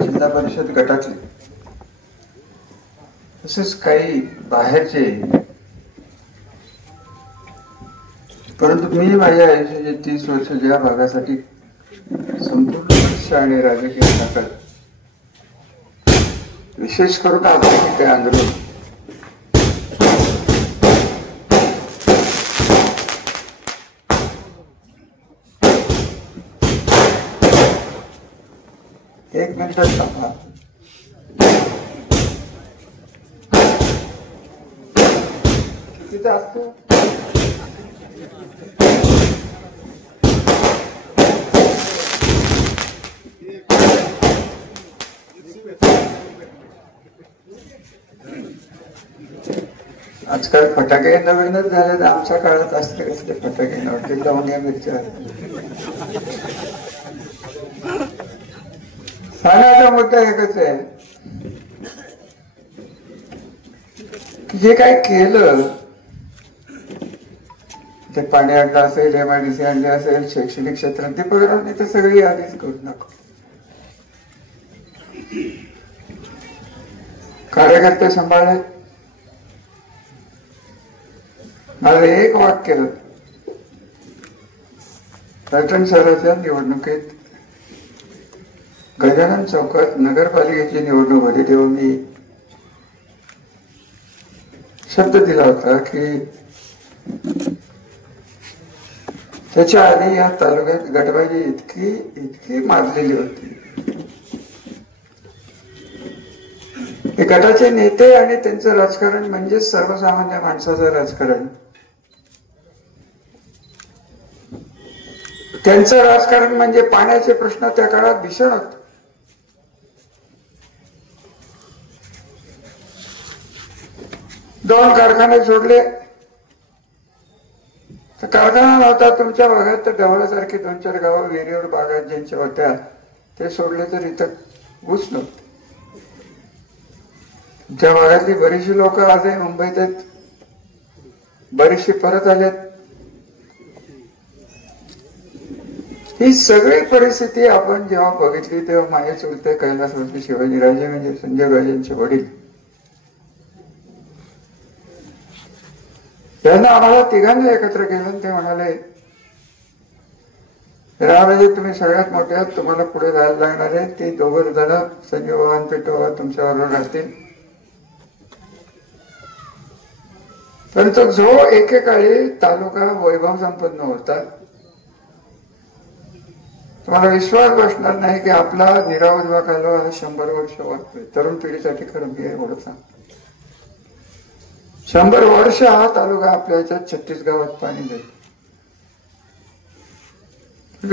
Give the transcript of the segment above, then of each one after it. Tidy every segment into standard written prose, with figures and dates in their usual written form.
जिल्हा परिषद गटातले तसेच काही बाहेरचे, परंतु मी माझ्या आयुष्याचे 30 वर्ष ज्या भागासाठी संपूर्ण लक्ष आणि राजकीय ताकद विशेष करून आपले ते आंदोलन एक मिनिटात थांबा. किती असतो आजकाल फटाके नवीनच झाले. आमच्या काळात असते कसले फटाके नव्हते. लवंग्या मिरच्या सांगायचा मुद्दा एकच आहे की जे काय केलं ते पाणी आणलं असेल, MIDC आणले असेल, शैक्षणिक क्षेत्रात ते प्रोग्राम तर सगळी आधीच करू नका. कार्यकर्ते सांभाळले. मला एक वाक्य पैठण शहराच्या निवडणुकीत गजानन चौकात नगरपालिकेची निवडणूक होती तेव्हा मी शब्द दिला होता की त्याच्या आधी या तालुक्यात गटबाजी इतकी माजलेली होती. हे गटाचे नेते आणि त्यांचं राजकारण म्हणजे सर्वसामान्य माणसाचं राजकारण. त्यांचं राजकारण म्हणजे पाण्याचे प्रश्न त्या काळात भीषण होते. दोन कारखाने सोडले तर कारखाना नव्हता तुमच्या भागात तर गव्हासारखी 2-4 गावं विहिरीवर बागात ज्यांच्या होत्या ते सोडले तर इथं ऊस नव्हते. त्या भागातली बरीचशी लोक आजही मुंबईत आहेत, बरीचशी परत आलेत. ही सगळी परिस्थिती आपण जेव्हा बघितली तेव्हा माझे चुलते कैलासवरती शिवाजीराजे म्हणजे संजयराजेंचे वडील त्यांना आम्हाला तिघांना एकत्र केलं. ते म्हणाले रामराजे तुम्ही सगळ्यात मोठे आहात, तुम्हाला पुढे जायला लागणार आहे. ते 2 जण संजय वाहन पेटोवा तुमच्याबरोबर राहतील. परंतु जो एकेकाळी तालुका वैभव संपन्न होता तुम्हाला विश्वास बसणार नाही की आपला निरावजवा कालवा 100 वर्ष वाटतोय. तरुण पिढीसाठी खरं मी एवढं सांगतो 100 वर्ष हा तालुका आपल्या याच्यात 36 गावात पाणी देईल.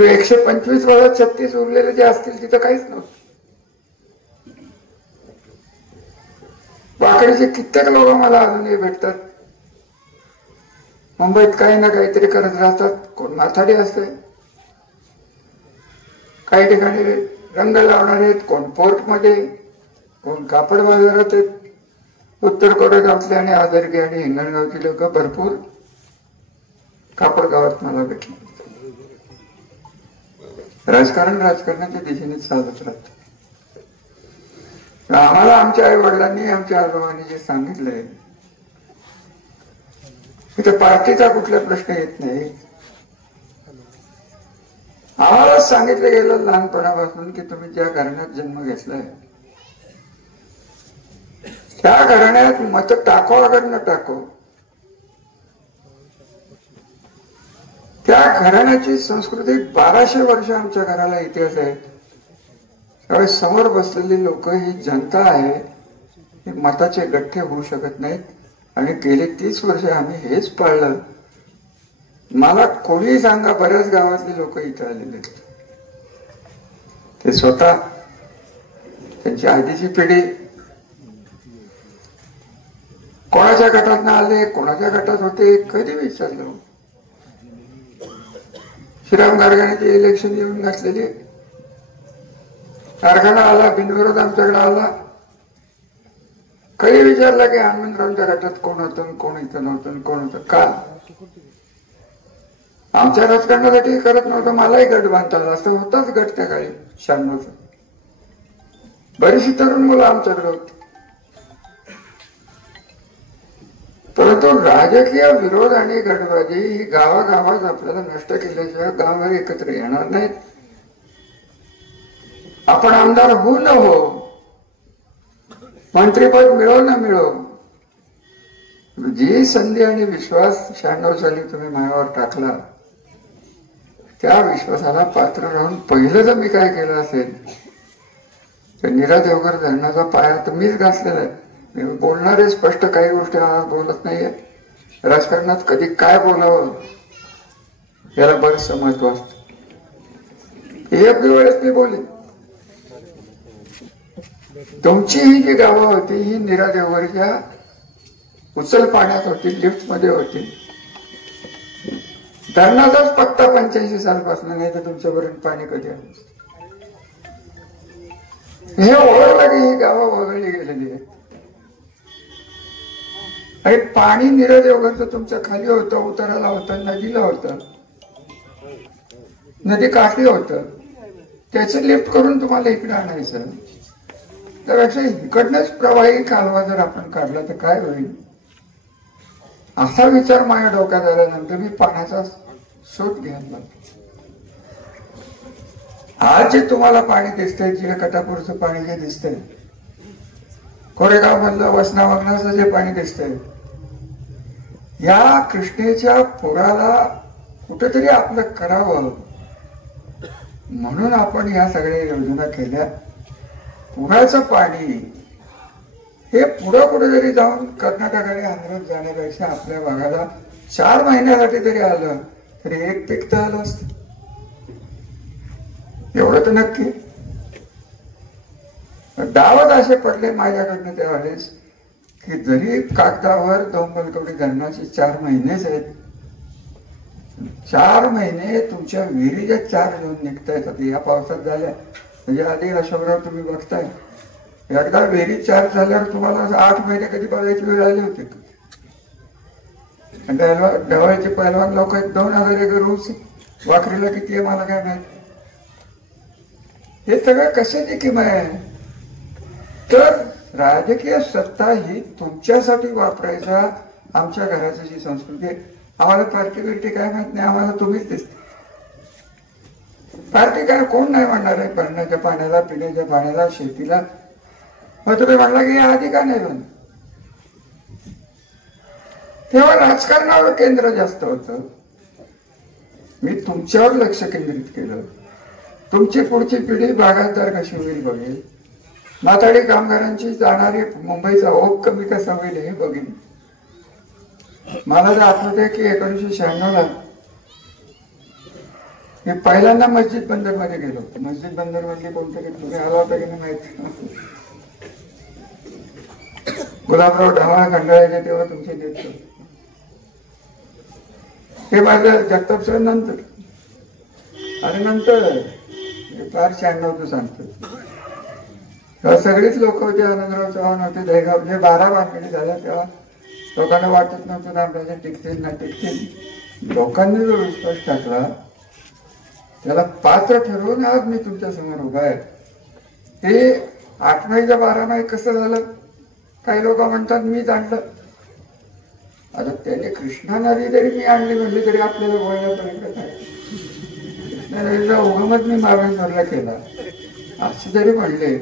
125 गावात 36 उरलेले जे असतील तिथं काहीच नव्हतं. वाकडीचे कित्येक लोक मला अजूनही भेटतात. मुंबईत काही ना काहीतरी करत राहतात. कोण माथाडी असते, काही ठिकाणी रंग लावणार आहेत, कोण पोर्टमध्ये, कोण कापड बाजारात आहेत. उत्तर कोरेगावातले आणि आदरगी आणि हिंगणगावची लोक भरपूर कापड गावात मला भेटले. राजकारण राजकारणाच्या दिशेने चालत राहत. आम्हाला आमच्या आई वडिलांनी आमच्या आजोबांनी जे सांगितलंय तिथे पार्टीचा कुठला प्रश्न येत नाही. आम्हाला सांगितलं गेलं लहानपणापासून की तुम्ही ज्या घराण्यात जन्म घेतलाय त्या घराण्यात मत टाको अगर न टाको त्या घराण्याची संस्कृती 1200 वर्ष आमच्या घराला इतिहास आहे. त्यावेळी समोर बसलेली लोक ही जनता आहे, ही मताचे गठ्ठे होऊ शकत नाहीत. आणि गेली 30 वर्ष आम्ही हेच पाळलं. मला कोणी सांगा बऱ्याच गावातली लोक इथे आलेले आहेत. ते स्वतः त्यांची आधीची पिढी कोणाच्या गटात ना आले, कोणाच्या गटात होते कधी विचारलं. श्रीराम गारगाण्याचे इलेक्शन येऊन घातलेले कारखाना आला बिनविरोध आमच्याकडे आला. कधी विचारला की हनुमंतरावच्या गटात कोण होतं, कोण इथं नव्हतं, कोण होतं. का आमच्या राजकारणासाठी करत नव्हतं. मलाही गट बांधता आला असं होताच गट त्या काळी 96. बरीचशी तरुण मुलं आमच्याकडे होती. परंतु राजकीय विरोध आणि गटबाजी ही गावागावात आपल्याला नष्ट केल्याशिवाय गाव एकत्र येणार नाहीत. आपण आमदार हो न हो, मंत्रिपद मिळो न मिळो, जी संधी आणि विश्वास 96 साली तुम्ही माझ्यावर टाकला, त्या विश्वासाला पात्र राहून पहिलं जर मी काय केलं असेल तर नीरा देवकर धरणाचा पाया तर मीच घासलेला आहे. मी बोलणारे स्पष्ट काही गोष्टी आज बोलत नाहीये. राजकारणात कधी काय बोलावं याला बरंच महत्व असतं. एक वेळेस मी बोलेन, तुमची ही जी गावं होती ही नीरा देवकरच्या उचल पाण्यात होती, लिफ्ट मध्ये होती. धरणाचाच पत्ता 85 सालपासून नाही तर तुमच्यापर्यंत पाणी कधी आलं. हे ओळखलं की ही गावं वगळली गेलेली आहेत. आणि पाणी नीरा देवकरचं तुमच्या खाली होतं, उताराला होतं, नदीला होतं, नदी काठी होतं. त्याचं लिफ्ट करून तुम्हाला इकडे आणायचं. त्यापेक्षा इकडनंच प्रवाही कालवा जर आपण काढला तर काय होईल, असा विचार माझ्या डोक्यात आल्यानंतर मी पाण्याचा शोध घ्यायला लागलो. आज जे तुम्हाला पाणी दिसतंय, जिरकटापूरचं पाणी जे दिसतंय, कोरेगाव मधलं वसना वगनाचं जे पाणी दिसतंय, या कृष्णेच्या पुराला कुठेतरी आपलं करावं म्हणून आपण या सगळ्या योजना केल्या. पुराचं पाणी हे पुढं कुठेतरी जाऊन कर्नाटकाने आंध्रात जाण्यापेक्षा आपल्या भागाला 4 महिन्यासाठी जरी आलं तरी एक पीक तर आलं असतं. एवढं तर नक्की. डावच असे पडले माझ्याकडनं त्यावेळेस की जरी कागदावर दोंबलकवडी धरणाचे 4 महिनेच आहेत, 4 महिने तुमच्या विहिरीच्या 4 घेऊन निघतायत. आता या पावसात झाल्या म्हणजे आधी अशोकराव तुम्ही बघताय, एकदा विहिरी 4 झाल्यावर तुम्हाला 8 महिने कधी बघायची वेळ आली होती. ढवळ्याचे पहिलवान लोक 2000 एकर ऊस वाखरीला किती आहे मला काय माहिती. हे सगळं कशाची किंमत आहे. तर राजकीय सत्ता ही तुमच्यासाठी वापरायचा आमच्या घराची जी संस्कृती आहे. आम्हाला पार्टी बिर्टी काय माहित नाही, आम्हाला तुम्हीच दिसते. पार्टी काय कोण नाही म्हणणार आहे भरण्याच्या पाण्याला, पिण्याच्या पाण्याला, शेतीला. मग तुम्ही म्हणला की आधी का नाही बनत, तेव्हा राजकारणावर केंद्र जास्त होतं. मी तुमच्यावर लक्ष केंद्रित केलं. तुमची पुढची पिढी बागायतदार कशी होईल बघेल, माथाडी कामगारांची जाणारी मुंबईचा ओघ कमी कसा होईल हे बघेन. मला तर आठवत आहे की 1996ला मी पहिल्यांदा मस्जिद बंदर मध्ये गेलो. मस्जिद बंदर मधली कोणतरी तुम्ही आला होता की नाही माहिती. गुलाबराव ढावळा खंडाळ्याचे तेव्हा तुमचे नेतृत्व. हे माझं जगताप सर नंतर आणि नंतर फार 96 सांगतो. तेव्हा सगळीच लोक होते. आनंदराव चव्हाण होते, दहेगाव जे 12 बांधणी झाल्या तेव्हा लोकांना वाटत नव्हतं ना आपल्याला टिकतील ना टिकतील. लोकांनी जो विश्वास टाकला त्याला पात्र ठरवून आज मी तुमच्या समोर उभा आहे. ते 8 महिन्याच्या 12 महिने कसं झालं, काही लोक म्हणतात मीच आणलं. आता त्याने कृष्णा नदी जरी मी आणली म्हणली तरी आपल्याला बोलण्यापर्यंत काय. कृष्णा नदीचा उगमच मी मागणीवरला केला असे जरी म्हणले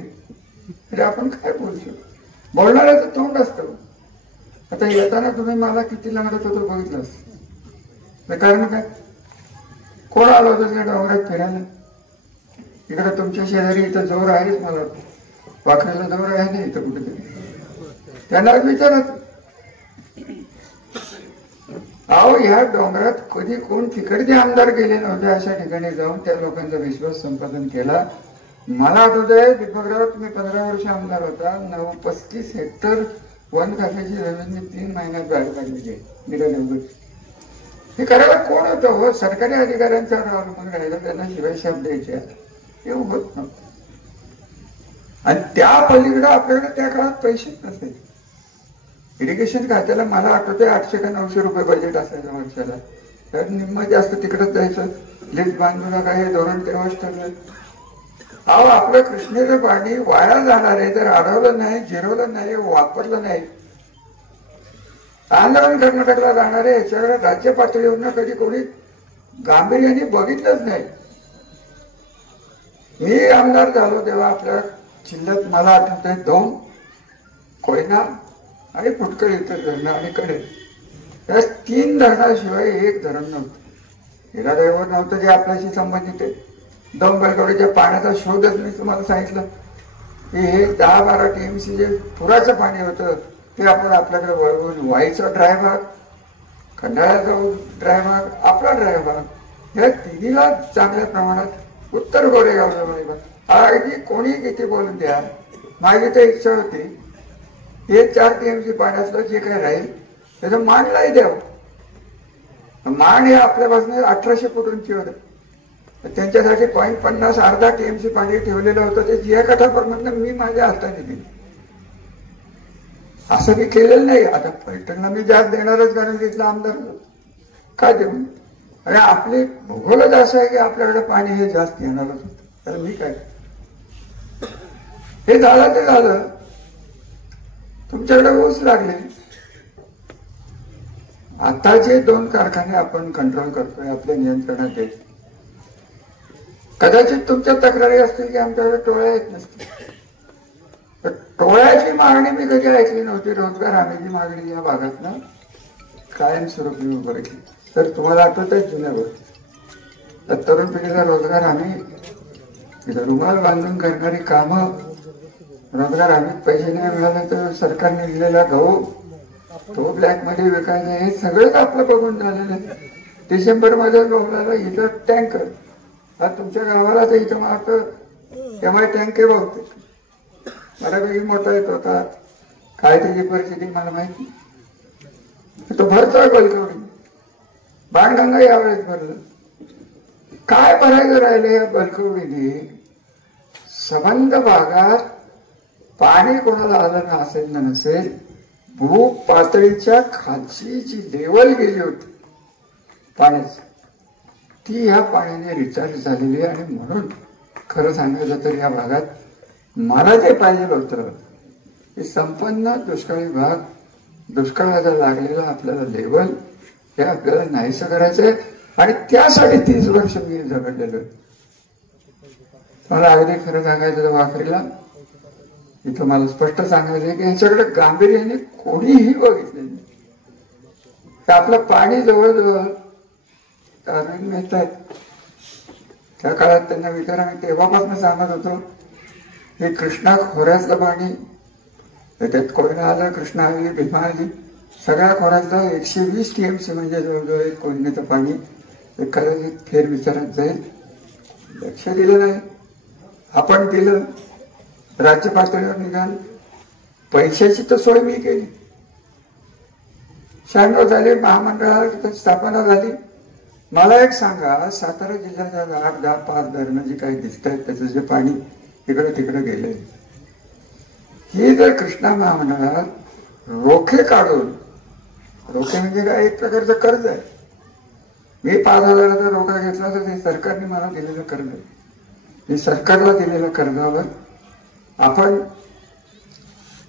तरी आपण काय बोलू शकतो. बोलणाऱ्याचं तोंड असतं. आता येताना तुम्ही मला किती लंगडत होतो बघितलं. कारण काय, कोण आलं होतं त्या डोंगरात फिरायला. इकडे तुमच्या शेजारी इथं जोर आहेच, मला वाकड्याला जोर आहे ना इथं कुठेतरी. त्यांना विचारत अहो ह्या डोंगरात कधी कोण तिकडचे आमदार गेले नव्हते. अशा ठिकाणी जाऊन त्या लोकांचा विश्वास संपादन केला. मला आठवत आहे दीपकराव तुम्ही 15 वर्ष आमदार होता. 35 हेक्टर वन खात्याची जमीन मी 3 महिन्यात बाहेर काढली आहे. हे करायला कोण होतं हो, सरकारी अधिकाऱ्यांच्यावर अवलंबून राहिलं, त्यांना शिवाय शब्द द्यायचे हे होत नव्हतं. आणि त्या पलीकडे आपल्याकडे त्या काळात पैसेच नसते. इरिगेशन खात्याला मला आठवतंय 800 का 900 रुपये बजेट असायचं वर्षाला. तर निम्म जास्त तिकडच जायचं. लिफ्ट बांधू नका हे धोरण तेव्हाच ठरलं. अहो आपलं कृष्णेचं पाणी वाया जाणार आहे, जर अडवलं नाही, जिरवलं नाही, वापरलं नाही. आंदोलन कर्नाटकला जाणार आहे, याच्याकडे राज्य पातळीवरनं कधी कोणी गांभीर्याने बघितलंच नाही. मी आमदार झालो तेव्हा आपल्या जिल्ह्यात मला आठवत आहे 2 कोयना आणि फुटकळ इतर धरणं आणि कडे, या 3 धरणाशिवाय एक धरण नव्हतं. हिरादेवर नव्हतं जे आपल्याशी संबंधित आहे. दमबलगडीच्या पाण्याचा शोधच मी तुम्हाला सांगितलं की हे 10-12 TMC जे पुराचं पाणी होतं ते आपण आपल्याकडे वळवून वाईचा ड्राय भाग, खंडाळ्याचा ड्राय भाग, आपला ड्राय भाग, या तिन्हीला चांगल्या प्रमाणात उत्तर गोरेगावचा ड्राय भाग. अगदी कोणी किती बोलून द्या, माझी तर इच्छा होती हे 4 TMC पाण्यातलं जे काही राहील त्याचं मांडलाही द्यावं. मान हे आपल्यापासून 1800 फूट उंची होतं. त्यांच्यासाठी 0.50 अर्धा TMC पाणी ठेवलेलं होतं. ते जिया काठाप्रमाणे मी माझ्या हाताने दिली. असं मी केलेलं नाही. आता पर्यटनला मी जास्त देणारच, कारण तिथला आमदार काय देऊ. आणि आपली भूगोलच असं आहे की आपल्याकडे पाणी हे जास्त येणारच होतं. तर मी काय, हे झालं ते झालं. तुमच्याकडे ऊस लागले. आता जे 2 कारखाने आपण कंट्रोल करतोय, आपल्या नियंत्रणात आहेत, कदाचित तुमच्या तक्रारी असतील की आमच्याकडे टोळ्या येत नसतील. तर टोळ्याची मागणी मी कधी ऐकली नव्हती. रोजगार हमीची मागणी या भागातनं कायमस्वरूपी उभं केली. तर तुम्हाला आठवत आहे जुन्यावर तरुण पिढीला रोजगार हमी, रुमाल बांधून करणारी कामं, रोजगार हमीत पैसे नाही मिळाले तर सरकारने दिलेला गहू तो ब्लॅक मध्ये विकायचा, हे सगळंच आपलं बघून झालेलं आहे. डिसेंबर मध्ये बोलला इथं टँकर, आज तुमच्या गावाला तर इथं मला MI टँक आहे बहुतेक, मला काही मोठा येत होता. काय त्याची परिस्थिती मला माहिती. तो भरतोय बलकवडी, बाणगंगा यावेळेस भरलं. काय भरायचं राहिलं या बलकवडीने. संबंध भागात पाणी कोणाला आलं ना असेल ना नसेल, भू पातळीच्या खालची जी लेवल गेली होती पाण्याची, ती ह्या पाण्याने रिचार्ज झालेली आहे. आणि म्हणून खरं सांगायचं तर या भागात मला जे पाहिजे होतं की संपन्न दुष्काळी भाग, दुष्काळाचा लागलेला आपल्याला लेवल हे आपल्याला नाहीसं करायचंय. आणि त्यासाठी 30 वर्ष मी झगडलेलो आहे. मला अगदी खरं सांगायचं तर वाखरीला इथं मला स्पष्ट सांगायचं आहे की ह्याच्याकडे गांभीर्याने कोणीही बघितले नाही. आपलं पाणी जवळजवळ अरविंद मेहता त्या काळात त्यांना विचारा, मी तेव्हापासून सांगत होतो हे कृष्णा खोऱ्यातलं पाणी, त्यात कोयना आलं, कृष्णा आली, भीमा आली, सगळ्या खोऱ्यातलं 120 TMC म्हणजे जवळजवळ एक कोयनेचं पाणी कदाचित फेर विचारात जाईल. लक्ष दिलं नाही. आपण दिलं, राज्य पातळीवर निघाल, पैशाची तर सोय मी केली. 96 झाले, महामंडळाला स्थापना झाली. मला एक सांगा, सातारा जिल्ह्याच्या 8, 10, 5 धरणं जी काही दिसत आहेत त्याचं जे पाणी इकडे तिकडे गेलंय, ही जर कृष्णा महामंडळात रोखे काढून, रोखे म्हणजे काय, एक प्रकारचं कर्ज आहे. मी 5,000चा रोखा घेतला तर ते सरकारने मला दिलेलं कर्ज, मी सरकारला दिलेल्या कर्जावर आपण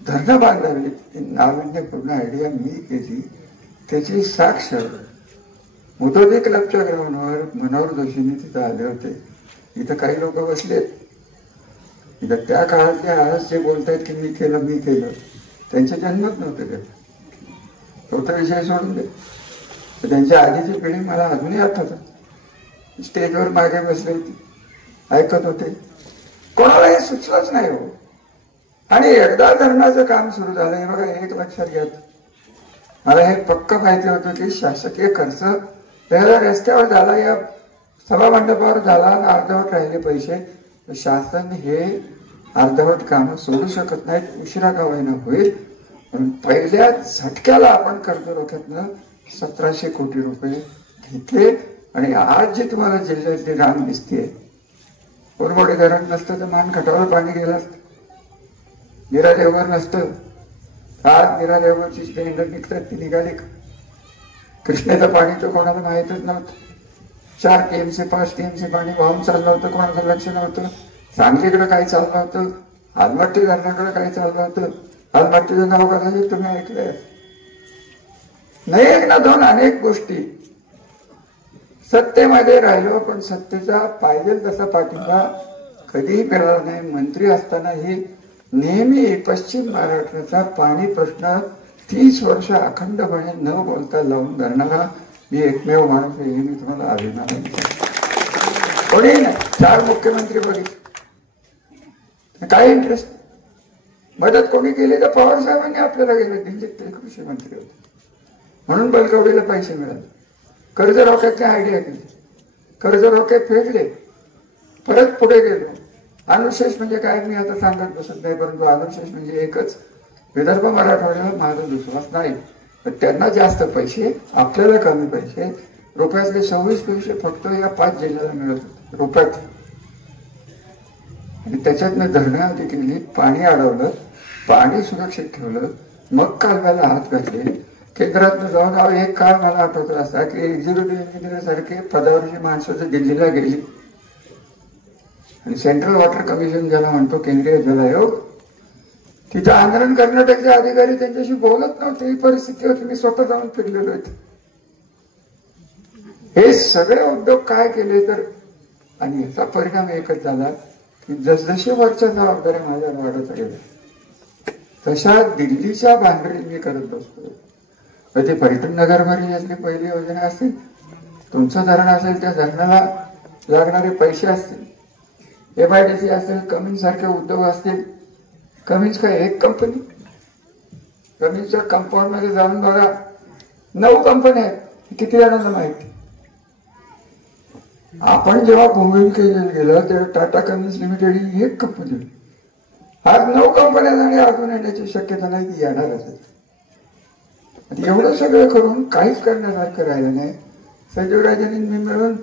धरणं बांधावी, नाविन्यपूर्ण आयडिया मी केली. त्याची साक्ष मुदोदी क्लबच्या ग्राउंडवर मनोहर जोशींनी तिथं आले होते. इथं काही लोक बसलेत. इथं त्या काळातले आज जे बोलतायत की मी केलं, त्यांचे जन्मच नव्हते ते. तो तर विषय सोडून दे. त्यांच्या आधीची पिढी मला अजूनही आठवतं. स्टेजवर मागे बसले होते, ऐकत होते. कोणाला हे सुचलंच नाही हो. आणि एकदा धरणाचं काम सुरू झालं, हे बघा, एक लक्षात घ्या, मला हे पक्क माहिती होतं की शासकीय खर्च त्याला रस्त्यावर झाला, या सभा मंडपावर झाला आणि अर्धवट राहिले पैसे. शासन हे अर्धवट कामं सोडू शकत नाहीत, उशिरा का होईना होईल. पण पहिल्या झटक्याला आपण कर्ज रोख्यातनं 1700 कोटी रुपये घेतले. आणि आज जी तुम्हाला जिल्ह्यातली रांग दिसते, उरमोडी धरण नसतं तर मानखटावर पाणी गेलं असतं, निरादेवर नसतं. आज निरादेवरची टेंडर निघतात ती निघाली का? कृष्णेचं पाणी तर कोणाला माहितच नव्हतं. 4 TMC 5 TMC पाणी वाहून चाललं होतं, कोणाचं लक्ष नव्हतं. सांगलीकडे काय चाललं होतं, आलमट्टी धरणाकडे काय चाललं होतं. आलमट्टीचं नाव कदाचित तुम्ही ऐकलंय. नाही एक ना दोन अनेक गोष्टी. सत्तेमध्ये राहिलो पण सत्तेचा पाहिजे तसा पाठिंबा कधीही मिळाला नाही. मंत्री असतानाही नेहमी पश्चिम महाराष्ट्राचा पाणी प्रश्न 30 वर्ष अखंडपणे न बोलता लावून धरणारा मी एकमेव माणूस आहे. हे मी तुम्हाला अभिमान कोणी नाही. 4 मुख्यमंत्री बघितले, काय इंटरेस्ट. मदत कोणी केली तर पवार साहेबांनी आपल्याला गेले. दिल्लीत ते कृषी मंत्री होते म्हणून बलकवडीला पैसे मिळाले. कर्ज रोख्याची आयडिया केली, कर्ज रोखे फेडले, परत पुढे गेलो. अनुशेष म्हणजे काय मी आता सांगत बसत नाही, परंतु अनुशेष म्हणजे एकच, विदर्भ मराठवाड्याला माझा विश्वास नाही. पण त्यांना जास्त पैसे, आपल्याला कमी पैसे. रुपयातले 26 पैसे फक्त या 5 जिल्ह्याला मिळत होते रुपयात. आणि त्याच्यातनं धरणं आधी केली, पाणी अडवलं, पाणी सुरक्षित ठेवलं, मग कालव्याला हात घातले. केंद्रात जाऊन एक काळ मला आठवत असता की एक्झिक्युटिव्ह इंजिनियर सारखे पदावरची माणसं दिल्लीला गेली आणि सेंट्रल वॉटर कमिशन ज्याला म्हणतो केंद्रीय जल आयोग, तिथं आंदोलन कर्नाटकचे अधिकारी त्यांच्याशी बोलत नव्हते. ही परिस्थिती होती. मी स्वतः जाऊन फिरलेलो आहे. हे सगळे उद्योग काय केले तर, आणि याचा परिणाम एकच झाला की जसजशी वरच्या जबाबदाऱ्या माझ्या वाढत गेल्या तशा दिल्लीच्या भानगडीत मी करत बसतो. ते पर्यटन नगरभरी यातली पहिली योजना असेल, तुमचं धरण असेल, त्या धरणाला लागणारे पैसे असतील, MIDC असेल, कमिन्स सारखे उद्योग असतील. कमिन्स काय एक कंपनी, कमिन्सच्या कंपाऊंड मध्ये जाऊन बघा 9 कंपन्या आहेत. किती जणांना माहिती. आपण जेव्हा भूमिहीन केलेलं गेलं तेव्हा टाटा कमिन्स लिमिटेड ही एक कंपनी. आज 9 कंपन्या आणि अजून येण्याची शक्यता नाही, ती येणारच आहे. एवढं सगळं करून काहीच करण्यासारखं राहिलं नाही. संजीवराजांनी मी मिळून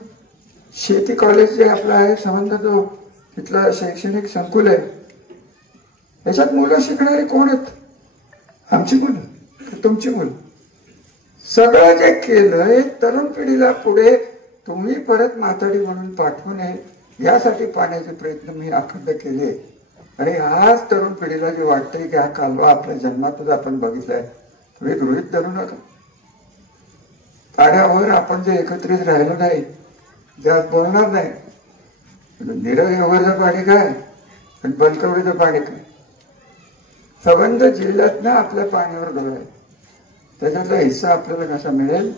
शेती कॉलेज जे आपलं आहे संबंध, जो तिथला शैक्षणिक संकुल आहे, याच्यात मुलं शिकणारी कोण आहेत. आमची मुलं, तुमची मुलं. सगळं जे केलंय तरुण पिढीला पुढे तुम्ही परत माताडी म्हणून पाठवू नये यासाठी पाण्याचे प्रयत्न मी अखंड केले. आणि आज तरुण पिढीला जे वाटतंय की हा कालवा आपल्या जन्मातच आपण बघितलाय, तुम्ही गृहीत धरू नका. पाण्यावर आपण जे एकत्रित राहिलो नाही, ज्यात बोलणार नाही. नीरव योगरचं पाणी काय आणि बलकवडीचं पाणी काय. संबंध जिल्ह्यातनं आपल्या पाण्यावर डोळा आहे. त्याच्यातला हिस्सा आपल्याला कसा मिळेल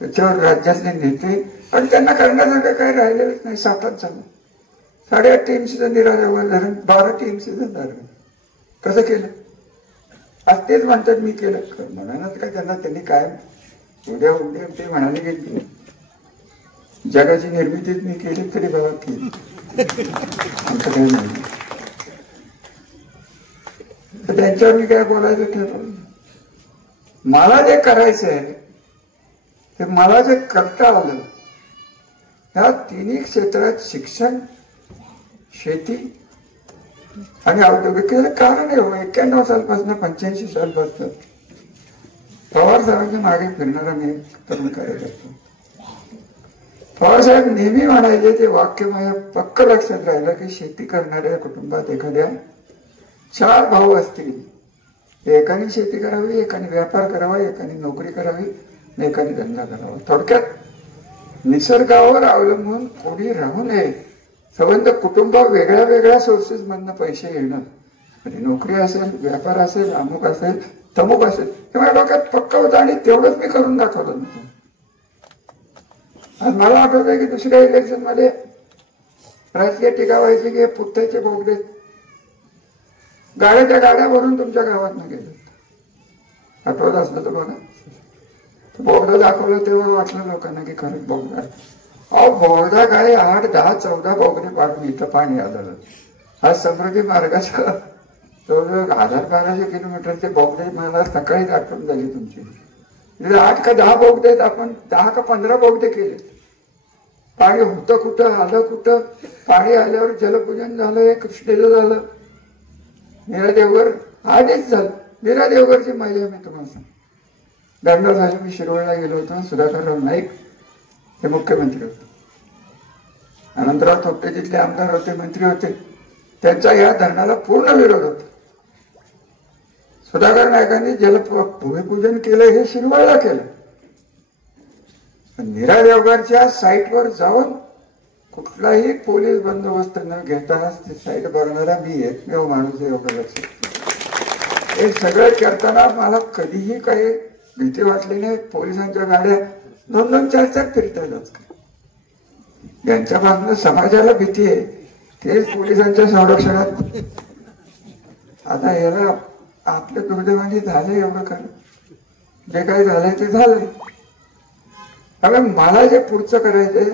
त्याच्यावर राज्यातले नेते, आणि त्यांना करण्यासारखं काही राहिलेलंच नाही. 7 झालं. 8.5 TMCचं नीरव योगर धरण 12 TMCचं धरण कसं केलं. आज तेच म्हणतात मी केलं. म्हणाला काय त्यांनी काय उद्या ते म्हणाले की जगाची निर्मिती मी केली तरी बाबा केली. आमचं काही नाही. तर त्यांच्यावर मी काय बोलायचं ठरवलं. मला जे करायचं आहे ते मला जे करता आलं, या तिन्ही क्षेत्रात शिक्षण, शेती आणि औद्योगिक कारण आहे. 91 सालपासून 85 सालपासून पवार साहेबांच्या मागे फिरणारा मी तरुण कार्यकर्ता. पवार साहेब नेहमी म्हणायचे, ते वाक्य माझ्या पक्क लक्षात राहिलं की शेती करणाऱ्या कुटुंबात एखाद्या 4 भाऊ असतील, एकाने शेती करावी, एकाने व्यापार करावा, एकाने नोकरी करावी, एकाने धंदा करावा. थोडक्यात निसर्गावर अवलंबून कोणी राहू नये. संबंध कुटुंब वेगळ्या वेगळ्या सोर्सेस मधनं पैसे येणं, म्हणजे नोकरी असेल, व्यापार असेल, अमुक असेल, तमुक असेल, ते माझ्या डोक्यात पक्क होतं आणि तेवढंच मी करून दाखवलं. आज मला आठवतंय की दुसऱ्या इलेक्शन मध्ये राजकीय टीका व्हायची की पुत्त्याचे बोगदे गाड्याच्या गाड्या भरून तुमच्या गावात गेले. आठवत असलं तर बघा. बोगदा दाखवलं तेव्हा वाटलं लोकांना की खरंच बोगदा. अहो बोगदा काय 8, 10, 14 बोगदे पाडून इथं पाणी आलं. हा समृद्धी मार्गाचा जवळजवळ 1000-1200 किलोमीटरचे बोगदे मला सकाळीच आठवण झाली तुमची. 8 का 10 बोगदे आहेत. आपण 10 का 15 बोगदे केले. पाणी होतं कुठं, आलं कुठं. पाणी आल्यावर जलपूजन झालं, कृष्णेचं झालं, मीरा देवघर आधीच झालं. मीरा देवघरची मजा मी तुम्हाला सांग. ब्याण्णव साली मी शिरोळला गेलो होतो. सुधाकरराव नाईक हे मुख्यमंत्री होते, अनंतराव थोपटे तिथले आमदार होते, मंत्री होते. त्यांचा या धरणाला पूर्ण विरोध होता. सुधाकर नायकांनी भूमिपूजन केलं हे शिरवळला केलं. नीरा देवघरच्या साईटवर जाऊन कुठलाही पोलीस बंदोबस्त न घेता ती साईट बघणारा मी एकमेव माणूस आहे, एवढं लक्षात. हे सगळं करताना मला कधीही काही भीती वाटली नाही. पोलिसांच्या गाड्या 2-2, 4-4 फिरतातच. ज्यांच्या बाजूने समाजाला भीती आहे तेच पोलिसांच्या संरक्षणात. आता याला आपल्या दुर्दैवाने झालंय एवढं खरं. जे काही झालंय ते झालंय. अगं मला जे पुढचं करायचंय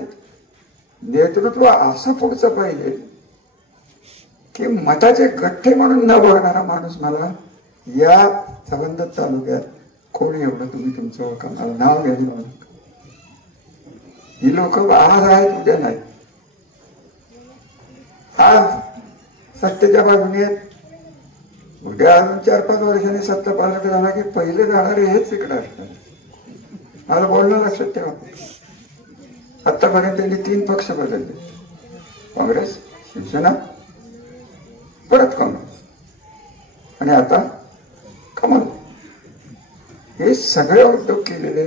नेतृत्व असं पुढचं पाहिजे की मताचे गठ्ठे म्हणून न बघणारा माणूस मला या संबंधित तालुक्यात कोणी एवढं तुम्ही तुमचं ओळखा, मला नाव घ्यायला. ही लोक आज आहेत उद्या नाही. आज सत्तेच्या बाजूने आहेत, उद्या अजून 4-5 वर्षांनी सत्ता पालट झाला की पहिले जाणारे हेच इकडे असतात. मला बोलणं लक्षात ठेवा. आतापर्यंत त्यांनी 3 पक्ष बदलले, काँग्रेस, शिवसेना, परत काँग्रेस आणि आता कमल. हे सगळे उद्योग केलेले.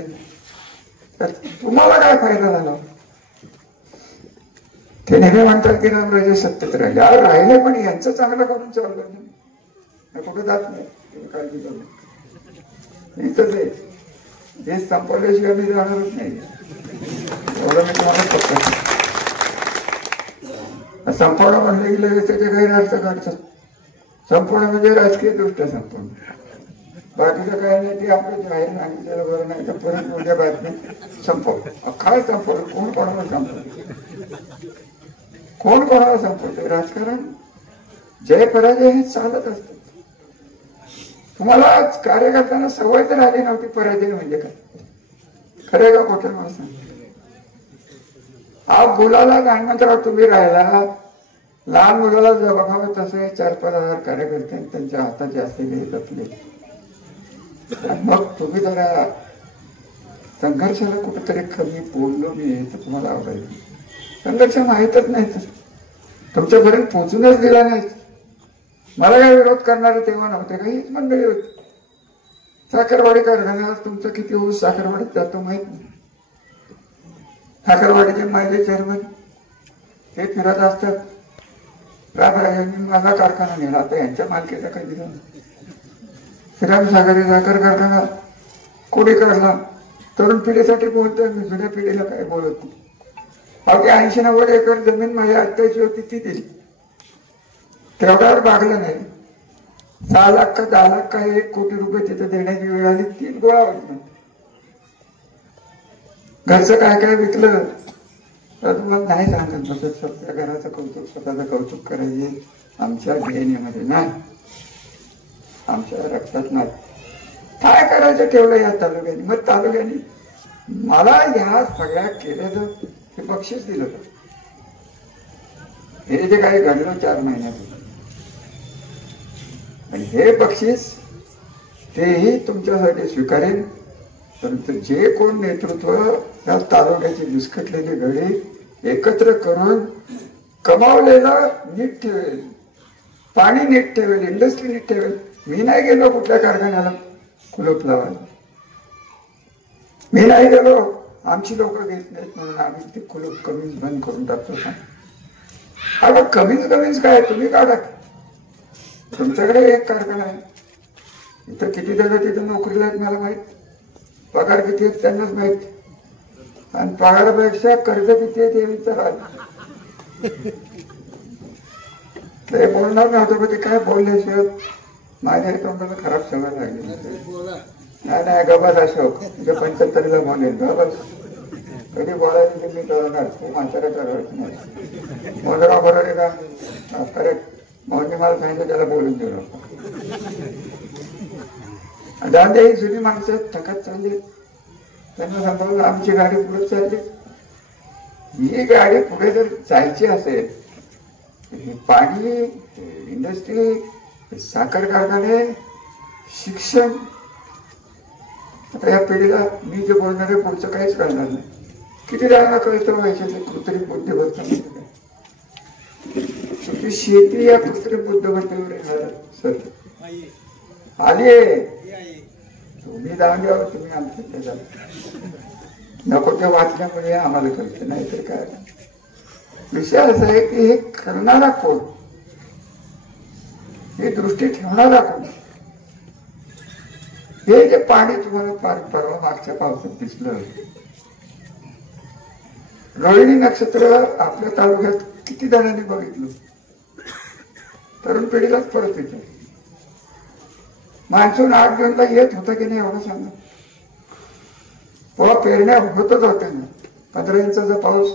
तर तुम्हाला काय फायदा झाला? ते नेहमी म्हणतात की रामराजे सत्तेत राहिले. राहिले पण यांचं चांगलं करून चाललं, कुठे जात नाही. काळजी करू इथंच आहे. हे संपवल्याशिवाय मी जाणारच नाही. एवढं मी तुम्हाला पक्का. संपवणं म्हणलं की लगेच त्याचे काही अर्थ काढतात. संपवणं म्हणजे राजकीय दृष्ट्या संपवणं. बाकीचं काय नाही की आपलं जाहीर सांगितलेलं बरं नाही तर परत उद्या बातमी संपवलं. काय संपवलं? कोण कोणाला संपवलं? कोण कोणाला संपवतंय? राजकारण जय पराजय हे चालत असत. तुम्हाला कार्यकर्त्यांना सवय तर आली नव्हती पराजय म्हणजे काय. खरं का खोटं मला सांग. हा मुलाला लहानपणात तुम्ही राहिला, लहान मुलाला बघावं तसे 4-5 हजार कार्यकर्ते त्यांच्या हाताचे असलेले जपले. मग तुम्ही जरा संघर्षाला कुठेतरी कमी बोललो मी तर तुम्हाला आवडेल. संघर्ष माहीतच नाही तर तुमच्यापर्यंत पोचूनच दिला नाही. मला काय विरोध करणारे तेव्हा नव्हते, काहीच मंडळी होती. साखरवाडी कारखाना तुमचं किती ऊस साखरवाडीत जातो माहित नाही. साखरवाडीचे मायले चेअरमन हे फिरत असतात. रामराजांनी माझा कारखाना नेला, आता यांच्या मालकीचा काही दिला. श्रीरामसागरी साखर कारखाना कोणी काढला? तरुण पिढीसाठी बोलतोय मी, जुन्या पिढीला काय बोलत नाही. अवघी 80-90 एकर जमीन माझ्या आत्याची होती ती दिली. तेवढ्यावर भागलं नाही. 6 लाख का 10 लाख का 1 कोटी रुपये तिथे देण्याची वेळ आली. 3 गोळा होत नाही. घरचं काय काय विकलं तर तुम्हाला नाही सांगत बसत. स्वतः घराचं कौतुक, स्वतःचं कौतुक करायचे आमच्या DNA मध्ये नाही, आमच्या रक्तात नाही. काय करायचं ठेवलं या तालुक्याने. मग तालुक्याने मला ह्या सगळ्या केल्याचं हे बक्षीस दिलं होतं. हे जे काही घडलं 4 महिन्यात आणि हे बक्षीस तेही तुमच्यासाठी स्वीकारेन. परंतु जे कोण नेतृत्व या तालुक्याची विस्कटलेली घडी एकत्र करून कमावलेलं नीट ठेवेल, पाणी नीट ठेवेल, इंडस्ट्री नीट ठेवेल. मी नाही गेलो कुठल्या कारखान्याला कुलूप लावायला. मी नाही गेलो, आमची लोक घेत नाहीत म्हणून आम्ही ते कुलूप कमीच बंद करून टाकतो. अगं कमीच काय तुम्ही काढा. तुमच्याकडे एक कारखाना आहे, इथं किती जण तिथं नोकरीला आहेत मला माहित. पगार किती आहेत त्यांनाच माहित. आणि पगारापेक्षा कर्ज किती आहे ते विचारा. ते बोलणार नव्हतं पण ते काय बोलल्याशिवाय माझ्या तोंडाला खराब सवय लागली. नाही गबस अशोक तुझ्या 75ला बोलेल गबस. कधी बोलायचं मी करणार ते म्हातारा करायचं नाही. मोजरा बरोबर का करेक्ट. मोहनने मला सांगितलं त्याला बोलून देऊ नको. दादा ही जुनी माणसं थकत चालली, त्यांना सांभाळून आमची गाडी पुढे चालली. ही गाडी पुढे जर जायची असेल, पाणी, इंडस्ट्री, साखर कारखाने, शिक्षण, आता या पिढीला मी जे बोलणार आहे पुढचं काहीच कळणार नाही. किती जणांना कळतं व्हायचे कृत्रिम बुद्धिमत्ता. तुमची शेती या कृत्रिम बुद्धमत्तेवर येणार सर आलीये. तुम्ही जाऊन द्यावं, तुम्ही आमच्या नको त्या वाचण्यामुळे आम्हाला कळते, नाही तर काय. विषय असा आहे की हे करणारा कोण, ही दृष्टी ठेवणारा कोण. हे जे पाणी तुम्हाला परवा मागच्या पावसात दिसलं, रोहिणी नक्षत्र आपल्या तालुक्यात किती जणांनी बघितलं, तरुण पिढीलाच परत येतो. मान्सून 8 जूनला येत होता की नाही एवढं सांगा. तेव्हा पेरण्या होतच होत्या ना. 15 इंचाचा पाऊस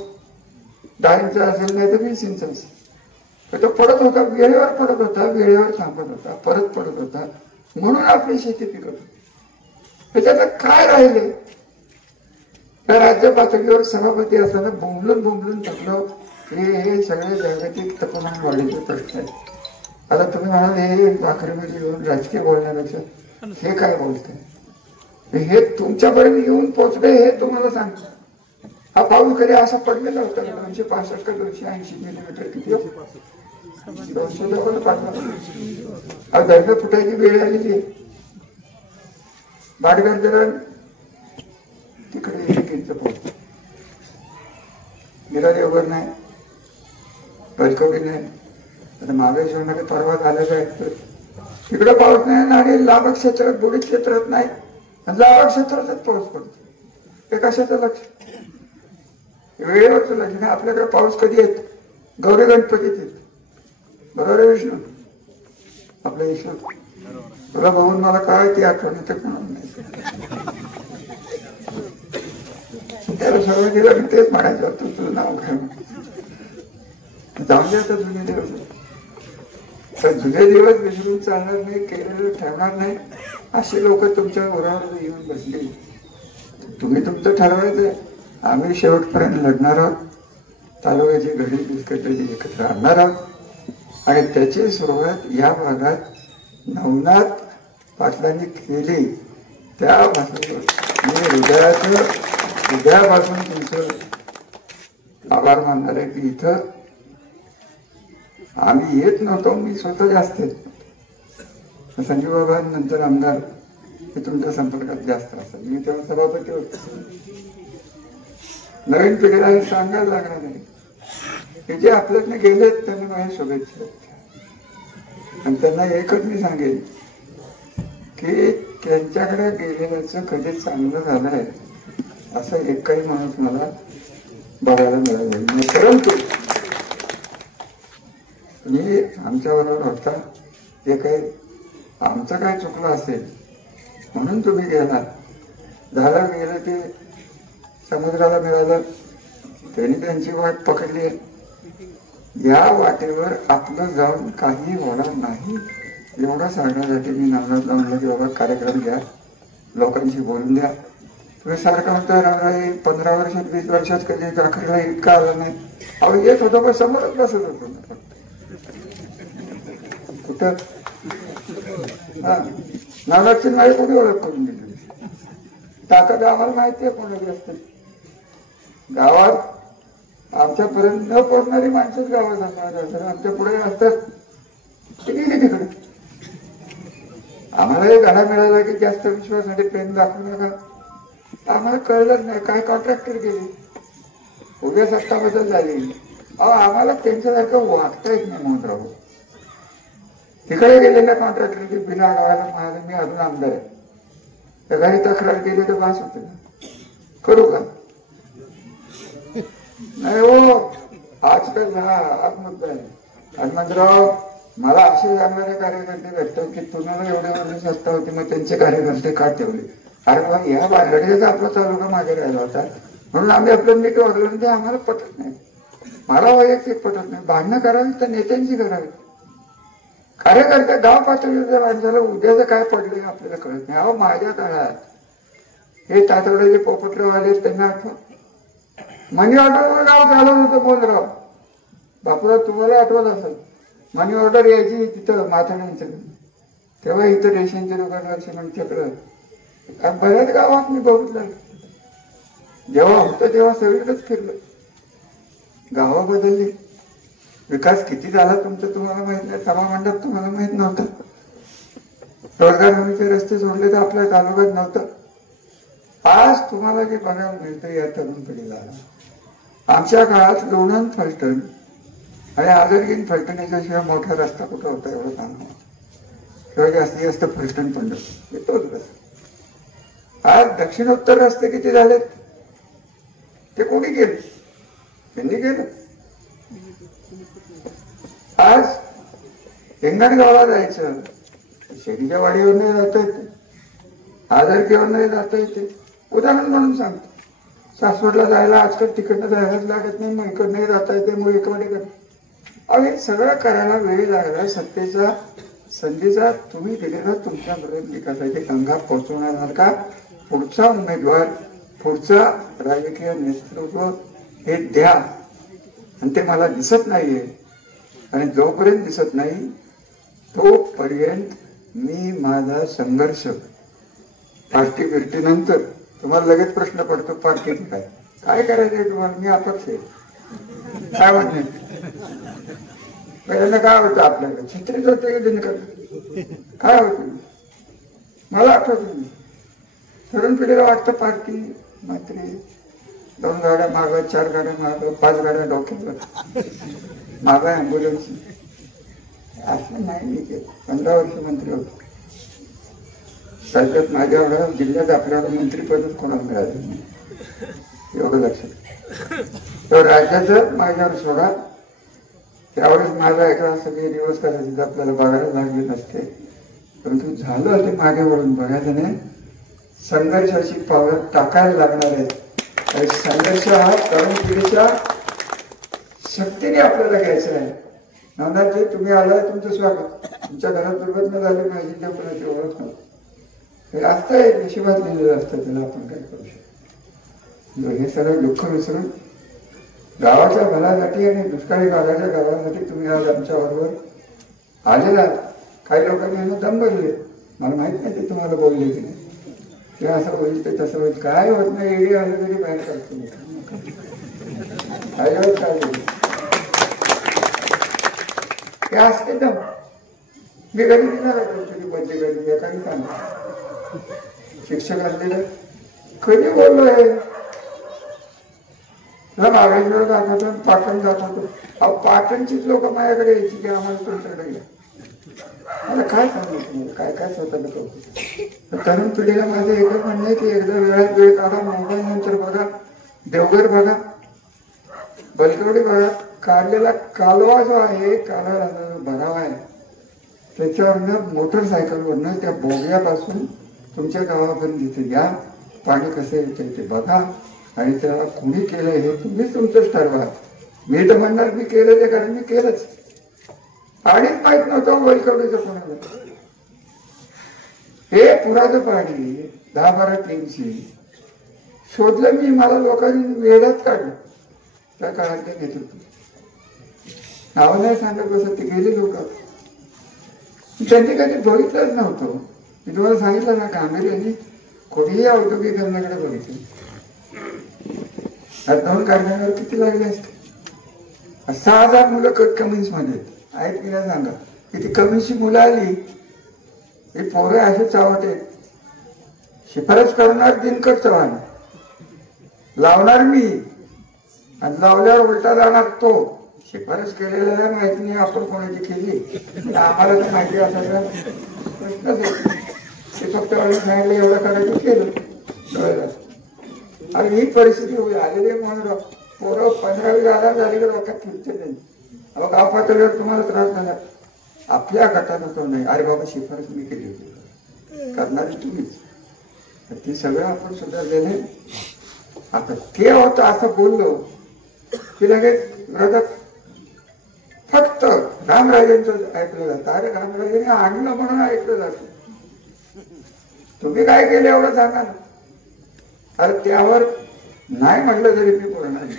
10 इंच असेल, नाही तर 20 इंच असेल. तो पडत होता, वेळेवर पडत होता, वेळेवर थांबत होता, परत पडत होता, म्हणून आपली शेती पिकत होती. त्याच्यात काय राहिले. त्या राज्य पातळीवर सभापती असताना बोंबलून थकलो. हे सगळे जागतिक तापमान वाढीचे प्रश्न आहेत. आता तुम्ही म्हणाल हे आखरीमध्ये येऊन राजकीय बोलण्यापेक्षा हे काय बोलतंय, हे तुमच्यापर्यंत येऊन पोचले हे तुम्हाला सांगतो. हा पाऊस कधी असा पडलेला होता 265 का 280 मिलीमीटर, किती 200 पाठवा. धरण फुटायची वेळ आलेली आहे. बाडगाव धरण तिकडे 1 इंच पाऊस, निराळे वगैरे नाही, बरकवडी नाही. आता महाबळेश्वरमध्ये परवा झालेला आहे, तिकडे पाऊस नाही आणि लाभक क्षेत्रात, बुडी क्षेत्रात नाही, लाभक क्षेत्रातच पाऊस पडतो. ते कशाचं लक्ष, वेळेवरचं लक्ष नाही. आपल्याकडे पाऊस कधी येत, गौरी गणपतीत येत, बरोबर आहे विष्णू, आपल्या विष्णू. तुला बघून मला काय ती आठवण येते कोणाला नाही. त्याला सुरुवातीला मी तेच म्हणायचं होतं, तुझं नाव काय म्हणायचं. जाऊन द्या तर जुने दिवस, तर जुने दिवस विसरून चालणार नाही, केलेलं ठेवणार नाही. अशी लोक तुमच्या उरावर येऊन बसली. तुम्ही तुमचं ठरवायचं, आम्ही शेवटपर्यंत लढणार आहोत. तालुक्याची घडी बिस्कटाची एकत्र आणणार आहोत आणि त्याची सुरुवात या भागात नवनाथ पाटलांनी केली. त्यापासून मी हृदयापासून तुमचं आभार मानणार आहे की इथं आम्ही येत नव्हतो. मी स्वतः जास्त येत नव्हतो. संजीव बाबा नंतर आमदार हे तुमच्या संपर्कात जास्त असतात. मी तेव्हा सभापती होतो. नवीन पिढीला हे सांगायला लागणार नाही. हे जे आपल्याकडे गेलेत त्यांना माझ्या शुभेच्छा. आणि त्यांना एकच मी सांगेन की त्यांच्याकडे गेलेल्याचं कधी चांगलं झालंय असं एकही माणूस मला बघायला मिळालं नाही. परंतु मी आमच्याबरोबर होता, जे काही आमचं काय चुकलं असेल म्हणून तुम्ही गेला, झालं गेलं ते समुद्राला मिळालं, त्यांनी त्यांची वाट पकडली. या वाटेवर आपलं जाऊन काही होणार नाही एवढं सांगण्यासाठी मी नामराज म्हणलं की बाबा कार्यक्रम घ्या, लोकांशी बोलून द्या. तुम्ही सारखं म्हणता रामराई 15 वर्षात 20 वर्षात कधी दाखवला इतका आला नाही. अहो येत होतो पण समोरच बसत होतो ना. कुठं हा नानाची नाही कोणी ओळख करून दिली. ताकद आम्हाला माहिती आहे कोणाची असते. गावात आमच्यापर्यंत न पोहोचणारी माणसंच गावात असणार, आमच्या पुढे असतात ते गेली तिकडे. आम्हाला एक धडा मिळाला की जास्त विश्वासाठी पेन दाखवू नका. आम्हाला कळलंच नाही काय कॉन्ट्रॅक्टर गेली, उद्या सत्ता बदल झाली. अहो आम्हाला त्यांच्यासारखं वागता येत नाही म्हणून राहू. तिकडे गेलेल्या कॉन्ट्रॅक्टरची बिना अडवायला म्हणाले मी अजून आमदार आहे, त्या घरी तक्रार केली तर बास होते. करू का नाही हो, आजकाल हा मुद्दा आहे. हनुमंतराव मला असे जाणणारे कार्यकर्ते भेटतात की तुम्हाला एवढे वर्ष सत्ता होती मग त्यांचे कार्यकर्ते का ठेवले. अरे मग या भानगडीचा आपला तालुका मागे राहिला होता म्हणून आम्ही आपलं नीट वागलं. ते आम्हाला पटत नाही, मला वैयक्तिक पटत नाही. भांडणं करावी तर नेत्यांची करावी. कार्यकर्ते गाव पातळीच्या माणसाला उद्याचं काय पडलं आपल्याला कळत नाही. अहो माझ्या काळात हे तातवड्याचे पोपटराव आले त्यांना आठवत, मनी ऑर्डरवर गाव चालवत होतं बोलराव. बापूराव तुम्हाला आठवत असेल, मनी ऑर्डर यायची तिथं माथाड्यांचं. तेव्हा इथं रेशनच्या दुकानावर सिमेंटच्याकडं बऱ्याच गावात मी बघितलं. जेव्हा होतं तेव्हा सगळीकडेच फिरलं. गावं बदलली, विकास किती झाला तुमचं तुम्हाला माहित नाही, सभामंडप तुम्हाला माहित नव्हतं. रोजगार हमीचे रस्ते सोडले तर आपल्या तालुक्यात नव्हतं. आज तुम्हाला जे बघायला मिळतं या तरुण पिढीला, आमच्या काळात लोणंद फलटण आणि आदरगीन फलटणीच्या शिवाय मोठा रस्ता कुठं होता एवढं सांगा. शिवाय जास्तीत जास्त फलटण पंढरपूर तोच रस्ता. आज दक्षिणोत्तर रस्ते किती झालेत ते कोणी केले? त्यांनी केलं. आज हिंगणगावला जायचं, शेरीच्या वाडीवर नाही जाता येते, आदरकीवर नाही जाता येते. उदाहरण म्हणून सांगतो, सासवडला जायला आजकाल तिकडनं जायलाच लागत नाही, मग इकडं नाही जाता येते, मग इकडे कर. अहो हे सगळं करायला वेळ लागला. सत्तेचा संधीचा तुम्ही दिलेला तुमच्यापर्यंत विकासाची गंगा पोहोचवणार का? पुढचा उमेदवार, पुढचा राजकीय नेतृत्व हे द्या. आणि ते मला दिसत नाहीये. आणि जोपर्यंत दिसत नाही तोपर्यंत मी माझा संघर्ष पार्टी फिरतीनंतर तुम्हाला लगेच प्रश्न पडतो पार्टी काय करायचंय तुम्हाला? मी अपक्ष आहे. काय म्हणणे पहिल्यांदा काय होतं आपल्याकडे? छत्रीच होते दिनकर काय होतं मला आठवत. तरुण पिढीला वाटतं पार्टी मात्र 2 गाड्या मागं, 4 गाड्या मागं, 5 गाड्या डोक्यावर मागं ॲम्ब्युलन्स. असं नाही. मी केलं. 15 वर्ष मंत्री होतो. राज्यात माझ्या एवढ्या जिल्ह्यात आपल्याला मंत्रीपदच कोणाला मिळालं नाही एवढं लक्षात. तर राज्याचं माझ्यावर सोडा. त्यावेळेस माझा एका सगळे दिवस करायचे आपल्याला बघायला लागले नसते. परंतु झालं ते मागे वळून बघायचं नाही. संघर्षाची पावलं टाकायला लागणार आहे. संघर्ष हा तरुण पिढीच्या शक्तीने आपल्याला घ्यायचा आहे. नवनाथजी तुम्ही आलाय, तुमचं स्वागत. तुमच्या घरात दुर्घटना झाली माझी देवपणाची ओळख नव्हती. हे असतंय, नशिबात लिहिलेलं असतं, त्याला आपण काय करू शकतो. हे सगळं दुःख विसरून गावाच्या भल्यासाठी आणि दुष्काळी भागाच्या गावासाठी तुम्ही आज आमच्या बरोबर आलेला. काही लोकांनी यांना दम भरले. मला माहित नाही ते तुम्हाला बोलले की नाही. ते असं होईल ते तसं होईल. काय होत नाही. एडी आलं तरी बाहेर काढतो. काय होत काय हे असते दम. मी घरी दिला तुझी बंदी कधी एखादी सांग शिक्षक आणलेलं कधी बोललोय महाबळेश्वर दाखवतो, पाटण दाखवतो. अहो पाटणचीच लोक माझ्याकडे यायची की आम्हाला तुमच्याकडे घ्या. मला काय सांगू तुम्हाला काय काय स्वतःला कळतो. तरुण पिढीला माझं एकच म्हणणं आहे की एकदा वेळात वेळ काढा. मोबाईल नंतर बघा, देवघर बघा, बलकवडी बघा. काढलेला कालवा जो आहे, कालवा भरावा आहे, त्याच्यावरनं मोटरसायकलवरनं त्या बोगयापासून तुमच्या गावापर्यंत इथे या. पाणी कसं येतं ते बघा. आणि त्याला कोणी केलं हे तुम्हीच तुमचंच ठरवा. मी तर म्हणणार मी केलं ते कारण मी केलंच. पाणीच माहित नव्हतं वलकवडीचं कोणाला. हे पुराचं पाणी 10-12 टीमची शोधलं मी. मला लोकांनी वेळाच काढलं त्या काळातल्या नेतृत्व. नाव नाही सांगत बसत ते गेले लोक. त्यांनी कधी बघितलंच नव्हतं. मी तुम्हाला सांगितलं ना, कांबेऱ्यांनी कोणीही औद्योगिक करण्याकडे बघितलं. 2 कारखान्यावर किती लागले असते? 6,000 मुलं कमिन्स मध्ये आहेत की नाही सांगा. किती कमिन्सची मुलं आली. हे पोरं असे चावटे. शिफारस करणार दिनकर चव्हाण, लावणार मी, आणि लावल्यावर उलटा जाणार तो. शिफारस केलेल्या माहिती नाही आपण कोणाची केली आम्हाला तर माहिती असायला प्रश्नच होत. ते फक्त सांगितलं एवढं करायचं केलं. आणि ही परिस्थिती होईल आलेली म्हणून पोरं 15-20 झाली तर डोक्यात फिरते नाही. अहो गाव पातळीवर तुम्हाला त्रास झाला, आपल्या गटानं तो नाही. अरे बाबा शिफारस मी केली होती, करणारी तुम्हीच. तर ती सगळं आपण सुधारलेले. आता ते होतं असं बोललो की लगेच विरोधक फक्त रामराजेंचं ऐकलं जातं. अरे रामराजेंनी आणलं म्हणून ऐकलं जातं. तुम्ही काय केलं एवढं सांगा ना. अरे त्यावर नाही म्हटलं तरी मी बोलणार नाही.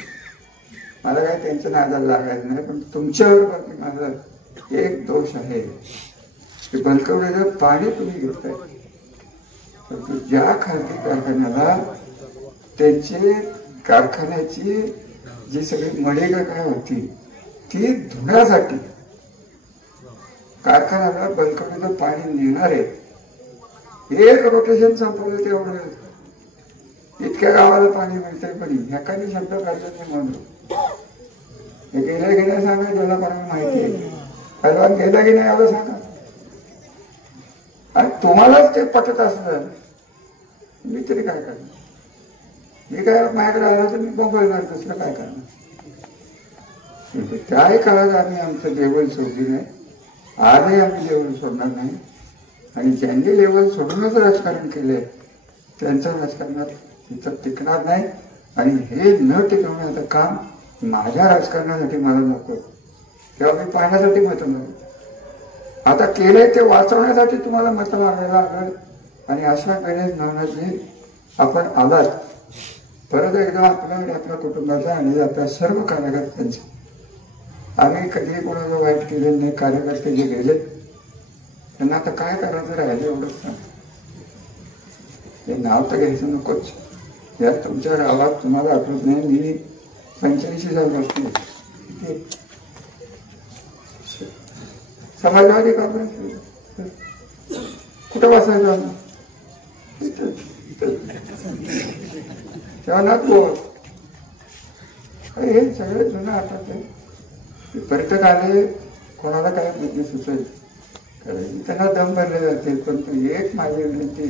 मला काय त्यांच्या नादाला लागायचं नाही. पण तुमच्यावर बाकी माझा एक दोष आहे की बलकवडीचं पाणी तुम्ही घेताय. तर ज्या खाजगी कारखान्याला त्यांचे कारखान्याची जी सगळी मडेगा काय होती ती धुण्यासाठी कारखान्याला बलकवडीचं पाणी नेणार आहे. एक रोटेशन संपवलं तेवढं इतक्या गावाला पाणी मिळतंय. पण एखादी शब्द काढत नाही म्हणून हे गेल्या सांगा, त्याला कोणाला माहिती आहे पैलवान गेला की नाही एवढं सांगा. आणि तुम्हालाच ते पटत असलं मी तरी काय करणार. मी काय माझ्याकडे आलो तर मी बघणार, दुसरं काय करणार. त्याही काळात आम्ही आमचं लेवल सोडली नाही, आजही आम्ही लेवल सोडणार नाही. आणि ज्यांनी लेवल सोडूनच राजकारण केले त्यांचं राजकारणात तिथं टिकणार नाही. आणि हे न टिकवण्याचं काम माझ्या राजकारणासाठी मला नको, तेव्हा मी पाहण्यासाठी मतं मागेल. आता केलंय ते वाचवण्यासाठी तुम्हाला मतं मागायला लागेल. आणि अशा वेळेस नानाजी आपण आलात, परत एकदा आपल्या आणि आपल्या कुटुंबाच्या आणि आपल्या सर्व कार्यकर्त्यांचे, आम्ही कधीही कोणाला वाईट केलेलं नाही. कार्यकर्ते जे गेले त्यांना आता काय करायचं राहिलं एवढंच ना. हे नाव तर घ्यायचं नकोच. या तुमच्या गावात तुम्हाला आठवत नाही, मी 85 साल बसले समाजवादी काँग्रेस कुठं बसायचं तेव्हा ना बोल. हे सगळे जुनं आठवत आहे. पर्यटक आले, कोणाला काय बुद्धी सुचेल त्यांना दम भरले जातील. परंतु एक माझी विनंती,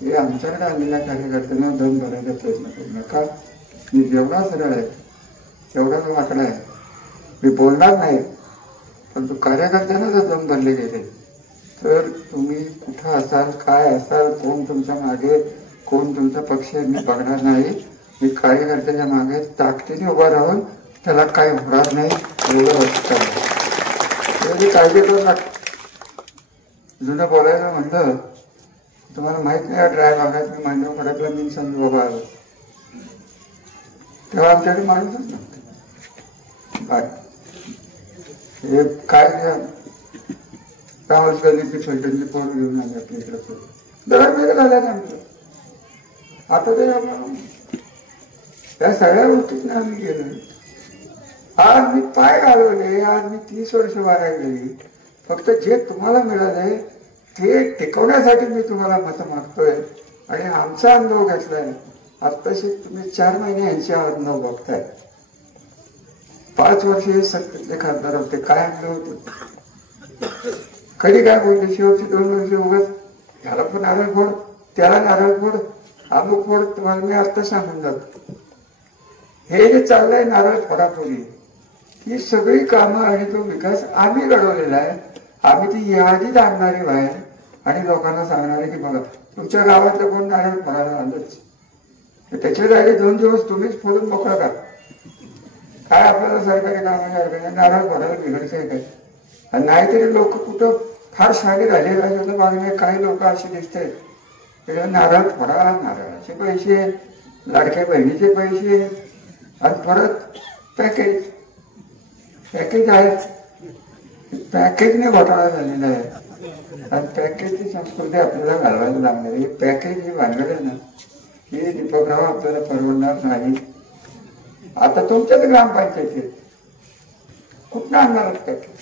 हे आमच्याकडे आलेल्या कार्यकर्त्यांना दम भरायचा प्रयत्न करू नका. मी जेवढा सरळ आहे तेवढाच वाकडा आहे. मी बोलणार नाही, परंतु कार्यकर्त्यांना जर दम भरले गेले तर तुम्ही कुठं असाल, काय असाल, कोण तुमच्या मागे, कोण तुमचा पक्ष, मी बघणार नाही. मी कार्यकर्त्याच्या मागे ताकदीने उभा राहून त्याला काय होणार नाही एवढं वाटतं. काळजी करू नका. जुनं बोलायला म्हणलं, तुम्हाला माहित नाही ड्राय भागात मी मांडव खडकला मी संत बाबा आलो तेव्हा आमच्याकडे माणूसच नव्हतं. बाय हे काय राहुल गल्लीची फलटणची पोर घेऊन आले आपल्या इकडे दरवेळेला झाल्या ना आमचं. आता ते या सगळ्या गोष्टीत आम्ही गेलो. आज मी पाय घालवले, आज मी 30 वर्ष वाया गेली. फक्त जे तुम्हाला मिळालंय ते टिकवण्यासाठी मी तुम्हाला मतं मागतोय. आणि आमचा अनुभव घेतलाय. आत्ताशी तुम्ही 4 महिने यांचे अनुभव बघताय. 5 वर्षे सत्तेतले खासदार होते, काय अनुभव होते, कधी काय बोलले. शेवटची 2 वर्षे उगाच ह्याला पण नारळ फोड, त्याला नारळ फोड, अमुक फोड. तुम्हाला मी आत्ता सांगून जातो, हे जे चाललंय नारळ फोडाफोडी, ही सगळी कामं आणि तो विकास आम्ही घडवलेला आहे. आम्ही ती यादीत आणणारी बाहेर आणि लोकांना सांगणारे की बघा तुमच्या गावातलं कोण नारळ फोडायला आलंच, त्याच्या जागी 2 दिवस तुम्हीच फोडून मोकळा का. काय आपल्याला सरकारी कामाच्या नारळ फोडायला बिघडतंय काय. आणि नाहीतरी लोक कुठं फार शाळे झाले पाहिजे मागणे. काही लोक असे दिसत आहेत, नारळ फोडा, नारळाचे पैसे, लाडक्या बहिणीचे पैसे, आणि परत पॅकेज आहे. पॅकेजने घोटाळा झालेला आहे. आणि पॅकेजची संस्कृती आपल्याला घालवायला लागणार आहे. पॅकेज ही भांडवल आहे ना, हे दीपकराव आपल्याला परवडणार नाही. आता तुमच्याच ग्रामपंचायतीत कुठं आणणार पॅकेज,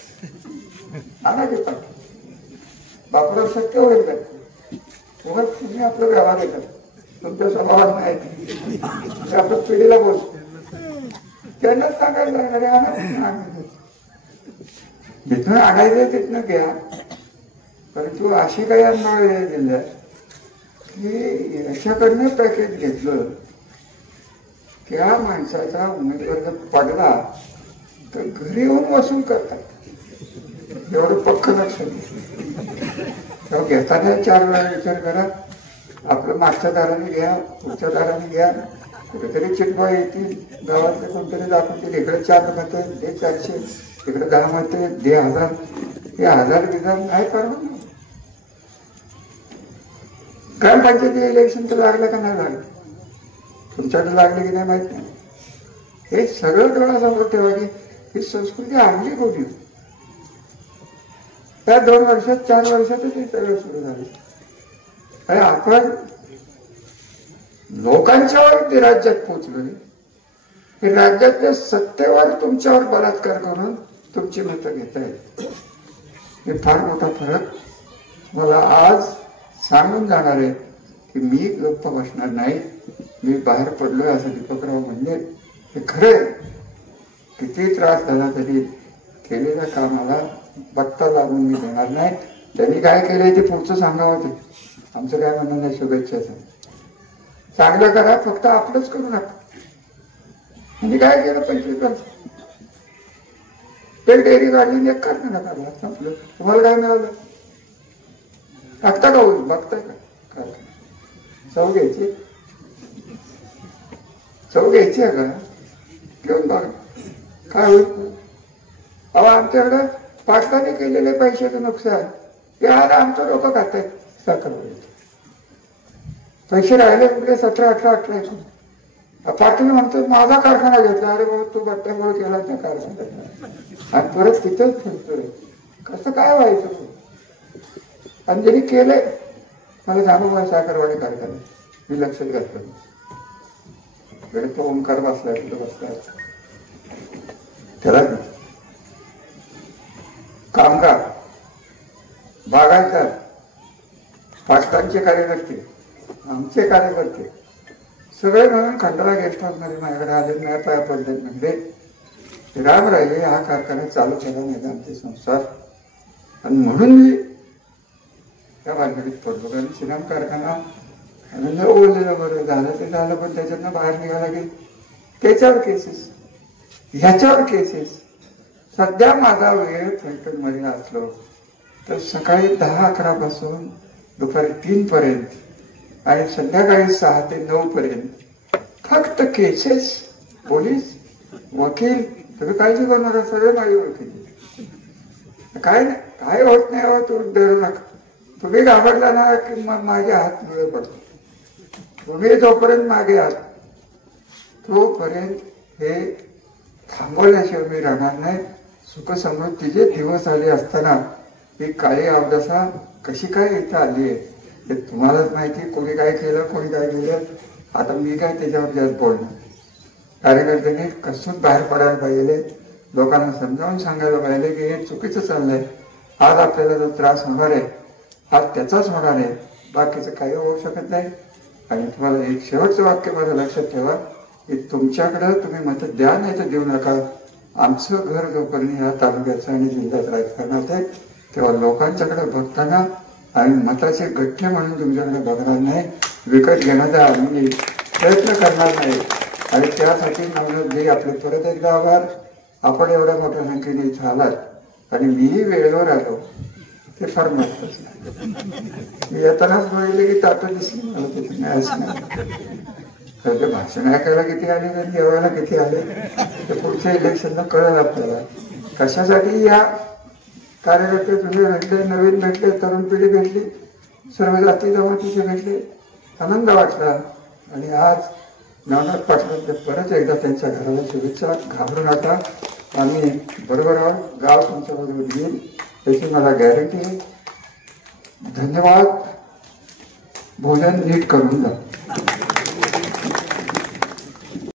आणा की पॅकेज. बापूराव शक्य होईल काय, तुम्ही आपलं व्यवहार येतात, तुमच्या स्वभावात नाही. आपण पिढीला बोलतो, त्यांनाच सांगायला लागणार आहे. जिथून आणायचं तिथनं घ्या. परंतु अशी काही अनुभव दिल्या की याच्याकडनं पॅकेज घेतलं, त्या माणसाचा उमेदवार जर पडला तर घरी येऊन वसूल करतात. एवढं पक्क लक्षात तेव्हा घेताना 4 वेळा विचार करा. आपलं मागच्या दाराने घ्या, पुढच्या दाराने घ्या. कुठेतरी चिटवा येतील, गावातले कोणतरी दाखवतील, इकडे 4 मतं दे 400, इकडे 10 मतं दे 1000. हे 1000 नाही परवडणार. ग्रामपंचायती इलेक्शन तर लागलं का नाही लागलं, तुमच्याकडे लागले की नाही माहित नाही. हे सगळं डोळ्यासमोर ठेवा की ही संस्कृती आणली कोणी. त्या 2 वर्षात 4 वर्षातच हे सगळं सुरू झालं. आणि आपण लोकांच्या वरती राज्यात पोचलोय. की राज्यातल्या सत्तेवर तुमच्यावर बलात्कार करून तुमची मतं घेता येत. हे फार मोठा फरक मला आज सांगून जाणार आहे की मी गप्प बसणार नाही. मी बाहेर पडलोय असं दीपकराव म्हणले हे खरंय. किती त्रास झाला तरी केलेल्या कामाला बत्ता लागून मी देणार नाही. त्यांनी काय केलंय ते पुढचं सांगावं. ते आमचं काय म्हणणं नाही. शुभेच्छाचं चांगलं करा, फक्त आपलंच करू नका. म्हणजे काय केलं 25 वर्ष एक डेअरी काढली, एक कारखाना काढला, संपलं. तुम्हाला काय मिळालं? टाकता का होईल? बघताय का कारखाना? चव घ्यायची, चव घ्यायची आहे का? घेऊन बघा काय होईल. अहो आमच्याकडे पाटलाने केलेले पैशाचं नुकसान ते आज आमचं लोक खातायत. साखर पैसे राहिले कुठे? 17, 18, 18. पाटील म्हणतो माझा कारखाना घेतला. अरे बाबा तू बट्ट्यामुळे केला त्या कारखान्यात आणि परत तिथंच फिरतोय. कसं काय व्हायचं? आणि ज्यांनी केलंय मला जाणून साखरवाडी कारखाना मी लक्षात घातलं. कडे तो ओंकार बसलाय, तिथं बसलाय. त्याला कामगार, बागायतदार, पाटलांचे कार्यकर्ते, आमचे कार्यकर्ते सगळे मिळून खंडाळा गेस्ट हाऊस मध्ये माझ्याकडे आले. मी पाया पडले. म्हणजे राम राहिले हा कारखाना चालू केला नाही आमचे संसार. आणि म्हणून मी त्या भानगडीत पडलो. कारण श्रीराम कारखाना आणि ओळलेलं बरं झालं ते झालं, पण त्याच्यातनं बाहेर निघाला की त्याच्यावर केसेस, ह्याच्यावर केसेस. सध्या माझा वेळ फलटण मध्ये असलो तर सकाळी 10-11 पासून दुपारी 3 पर्यंत आणि संध्याकाळी 6 ते 9 पर्यंत फक्त केसेस. पोलीस, वकील, तुम्ही काळजी करू नका, सगळे माझी ओळखी. काय नाही, काय होत नाही. हो तू डरू नका. तुम्ही घाबरला ना की मग माझे हात मिळे पडतो. तुम्ही जोपर्यंत मागे आहात तोपर्यंत हे थांबवल्याशिवाय मी राहणार नाही. सुखसमृद्धीचे दिवस आले असताना ही काळी अवदशा कशी काय इथं आली आहे ते तुम्हालाच माहिती. कोणी काय केलं, कोणी काय केलं. आता मी काय त्याच्यावर जास्त बोलणार. कार्यकर्त्यांनी कसून बाहेर पडायला पाहिजे. लोकांना समजावून सांगायला पाहिजे की हे चुकीचं चाललंय. आज आपल्याला जो त्रास होणार आहे आज त्याचाच होणार आहे, बाकीचं काही होऊ शकत नाही. आणि तुम्हाला एक शेवटचं वाक्य माझं लक्षात ठेवा की तुमच्याकडं तुम्ही मत द्या नाही तर देऊ नका. आमचं घर जोपर्यंत या तालुक्याचं आणि जिल्ह्यात राजकारणात आहे तेव्हा लोकांच्याकडे बघताना आणि मताचे गठ्ठे म्हणून तुमच्याकडे बघणार नाही. विकत घेण्याचा आम्ही प्रयत्न करणार नाही. आणि त्यासाठी नवनाथजी आपले परत एकदा आभार. आपण एवढ्या मोठ्या संख्येने इथं आलात आणि मीही वेळेवर आलो ते फार महत्वाचं नाही. मी येतानाच बघितले की ताटं दिसली मला तिथे नाही असं नाही. तर ते भाषण ऐकायला किती आले आणि जेवायला किती आले ते पुढच्या इलेक्शनला कळेल आपल्याला. कशासाठी या कार्यकर्ते जुने भेटले, नवीन भेटले, तरुण पिढी भेटली, सर्व जाती जमातीचे भेटले, आनंद वाटला. आणि आज नवनाथ पाटलांचे परत एकदा त्यांच्या घराला शुभेच्छा. घाबरू नका, आम्ही बरोबर आहोत. गाव तुमच्या बरोबर येईल त्याची मला गॅरंटी आहे. धन्यवाद. भोजन नीट करून जा.